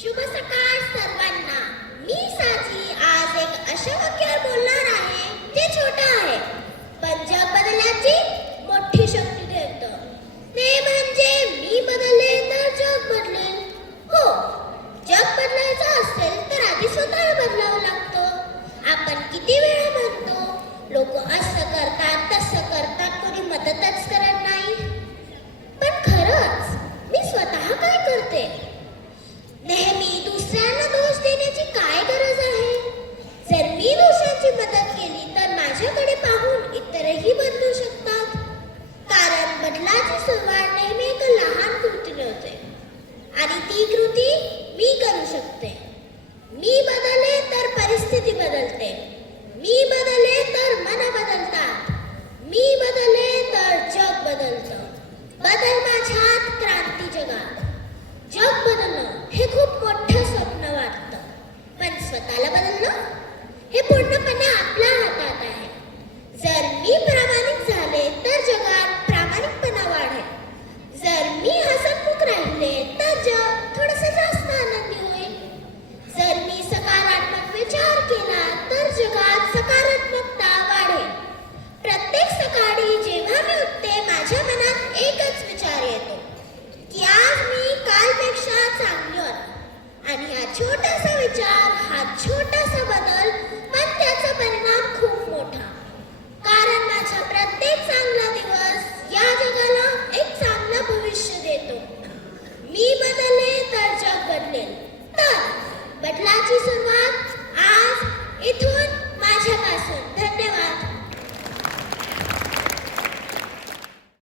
शुभ सकाळ सर्वांना. मी साची आज एक अशा वाक्यावर बोलणार आहे जे छोटं आहे पण जग बदलण्याची मोठी शक्ती देतं. ते म्हणजे मी बदलले तर जग बदलेल. हो, जग बदलायचं असेल तर आधी स्वतःला बदलावं लागतं. आपण किती वेळा म्हणतो लोक असं करतात तसं करतात, कोणी मदतच करत नाही. पण खरंच मी स्वतः काय करते? नेहमी दुसऱ्यांना दोष देण्याची काय गरज आहे? जर मी दोषांची मदत केली तर माझ्याकडे पाहून इतरही बदलू शकतात. कारण बदलाची सुरुवात नेहमी एका लहान कृतीने होते आणि ती कृती मी करू शकते. मी बदलले तर परिस्थिती बदलते. मी बदलले तर मन बदलतात. मी बदलले तर जग बदलतं. बदल माझ्यात, क्रांती जगात.